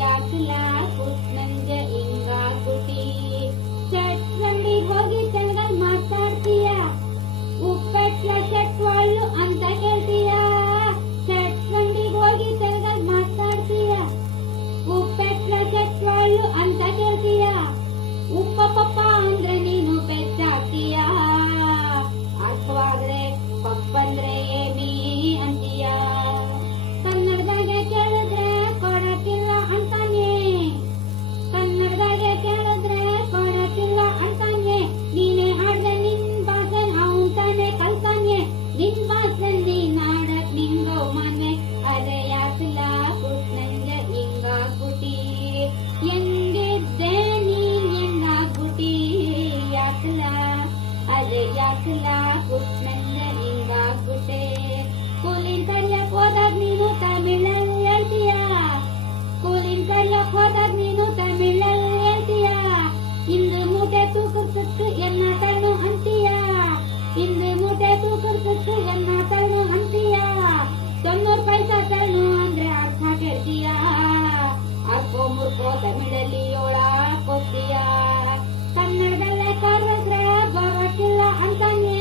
ಯಾಕಲ ನಂಗೆ ಹಿಂಗಾಗ್ಬಿಟ್ಟಿ ಚಟ್ರಂಗಡಿಗೆ ಹೋಗಿ ತೆಲುಗಲ್ಲಿ ಮಾತಾಡ್ತೀಯ ಉಪ್ಪೆಟ್ಲ ಚಟ್ವಾಳು ಅಂತ ಕೇಳ್ತೀಯ ಚಟ್ರಂಗಡಿಗೆ ಹೋಗಿ ತೆಲುಗಲ್ಲಿ ಮಾತಾಡ್ತೀಯ ಉಪ್ಪೆಟ್ಲ ಚಟ್ವಾಳು ಅಂತ ಕೇಳ್ತೀಯ ಉಪ್ಪ ಪಪ್ಪ ಅಂದ್ರೆ ನೀನು ಬೆಚ್ಚಾಗ್ತೀಯ ಅರ್ಥವಾದ್ರೆ ಪಪ್ಪಂದ್ರೆ ಏಮಿ ಅಂತೀಯ ಕನ್ನಡದಾಗೆ ಕೇಳಿದ್ರೆ ಕೊಡಕ್ಕಿಲ್ಲ ಅಂತಾನೆ ಕನ್ನಡದಾಗೆ ಕೇಳಿದ್ರೆ ಕೊಡಕ್ಕಿಲ್ಲ ಅಂತಾನೆ ನೀನೇ ಹಾಡ್ದೆ ನಿನ್ ಭಾಷೆ ಅವನ್ ತಾನೆ ಕಲ್ತಾನೆ ನಿನ್ ಭಾಷೆ ನೀನ್ ಆಡಕ್ ನಿಂಗೋ ಮನೆ ಅದೇ ಯಾಕಿಲ್ಲ ಕೃಷ್ಣಂಗೆ ಹಿಂಗಾಗ್ಬಿಟ್ಟಿ ಹೆಂಗಿದ್ದೆ ನೀನ್ ಹೆಂಗಾಗ್ಬಿಟ್ಟಿ ಯಾಕಿಲ್ಲ ಅದೇ ಯಾಕಿಲ್ಲ ಕೃಷ್ಣಂಗೆ ಹಿಂಗಾಗ್ಬಿಟ್ಟೆ ಕೂಲಿನ್ ಕರ್ಯಕ್ ಹೋದಾಗ ನೀನು ತಮಿಳಲ್ಲಿ ಹೇಳ್ತೀಯ ಕೂಲಿನ್ ಕರ್ಯಕ್ ಹೋದಾಗ ನೀನು ತಮಿಳಲ್ಲಿ ಹೇಳ್ತೀಯ ಇಂದು ಮೂಟೆ ತೂಕರ್ಸಕ್ಕೆ ಎನ್ನ ತಳ್ಳು ಅಂತೀಯ ಇಂದು ಮೂಟೆ ತೂಕರ್ಸಕ್ಕೆ ಎನ್ನ ತಳ್ಳು ಅಂತೀಯ 90 ಪೈಸಾ ತಳ್ಳು ಅಂದ್ರೆ ಅರ್ಥ ಕೇಳ್ತೀಯ ಅರ್ಕೋ ಮುರ್ಕೋ ತಮಿಳಲ್ಲಿ ಕೊತ್ತೀಯ ಕನ್ನಡದಲ್ಲೇ ಕರೆದ್ರೆ ಬರೋಕ್ಕಿಲ್ಲ ಅಂತಾನೆ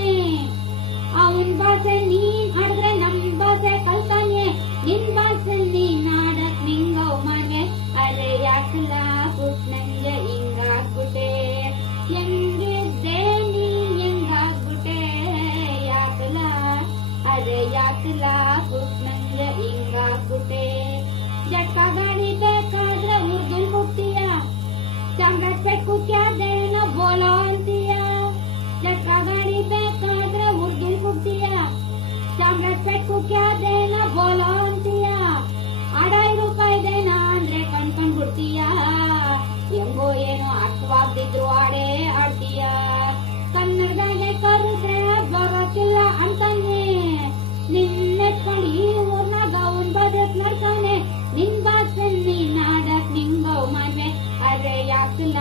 ಅವನ್ ಭಾಷೆ ನೀನ್ ಆಡಿದ್ರೆ ನಮ್ ಭಾಷೆ ಕಲ್ತಾನೆ ನಿನ್ ಭಾಷೆ ನೀನ್ ಆಡಕ್ ನಿಂಗವ್ ಮನೆ ಅರೆ ಯಾಕಿಲ್ಲ ಕೃಷ್ಣಂಗೆ ಹಿಂಗಾಗ್ಬಿಟ್ಟೆ ಹೆಂಗಿದ್ದೆ ನೀನ್ ಹೆಂಗಾಗ್ಬಿಟ್ಟೆ ಯಾಕಿಲ್ಲ ಅರೆ ಯಾಕಿಲ್ಲ ಕೃಷ್ಣಂಗೆ ಹಿಂಗಾಗ್ಬಿಟ್ಟೆ ಜಟ್ಕ ಗಾಡಿ ಬೇಕಾದ್ರೆ ಉರ್ದುಲ್ ಹೋಗ್ತೀಯ ಚಾಮ್ರಾಜ್ ಪೇಟ್ ಕುಕ್ಯಾದೇನೋ ಬೋಲೋ ಅಂತೀಯ ಜಟ್ಕ ಗಾಡಿ ಬೇಕಾದ್ರೆ ಉರ್ದುಲ್ ಹೋಗ್ತೀಯ ಚಾಮ್ರಾಜ್ ಪೇಟ್ ಕುಕ್ಯಾದೇನೋ ಬೋಲೋ ಅಂತೀಯ 2.5 ರೂಪಾಯಿದೇನೋ ಅಂದ್ರೆ ಕಣ್ಕೊಂಡ್ಬಿಡ್ತೀಯ ಹೆಂಗೋ ಏನೋ ಅರ್ಥವಾಗ್ದಿದ್ರು ಆಡೇ ಆಡ್ತೀಯ ಕನ್ನಡದಾಗೆ ಕರೆದ್ರೆ ಬರೋಕ್ಕಿಲ್ಲ ಅಂತಾನೆ ನಿನ್ನೆತ್ಕೊಂಡು ಈ ಊರ್ನಾಗ ಅವನ್ ಬದಕ್ ನಡ್ತಾನೆ ನಿನ್ ಭಾಷೆ ನೀನ್ ಆಡಕ್ ನಿಂಗವ್ ಮನೆ ಅರೆ ಯಾಕಿಲ್ಲ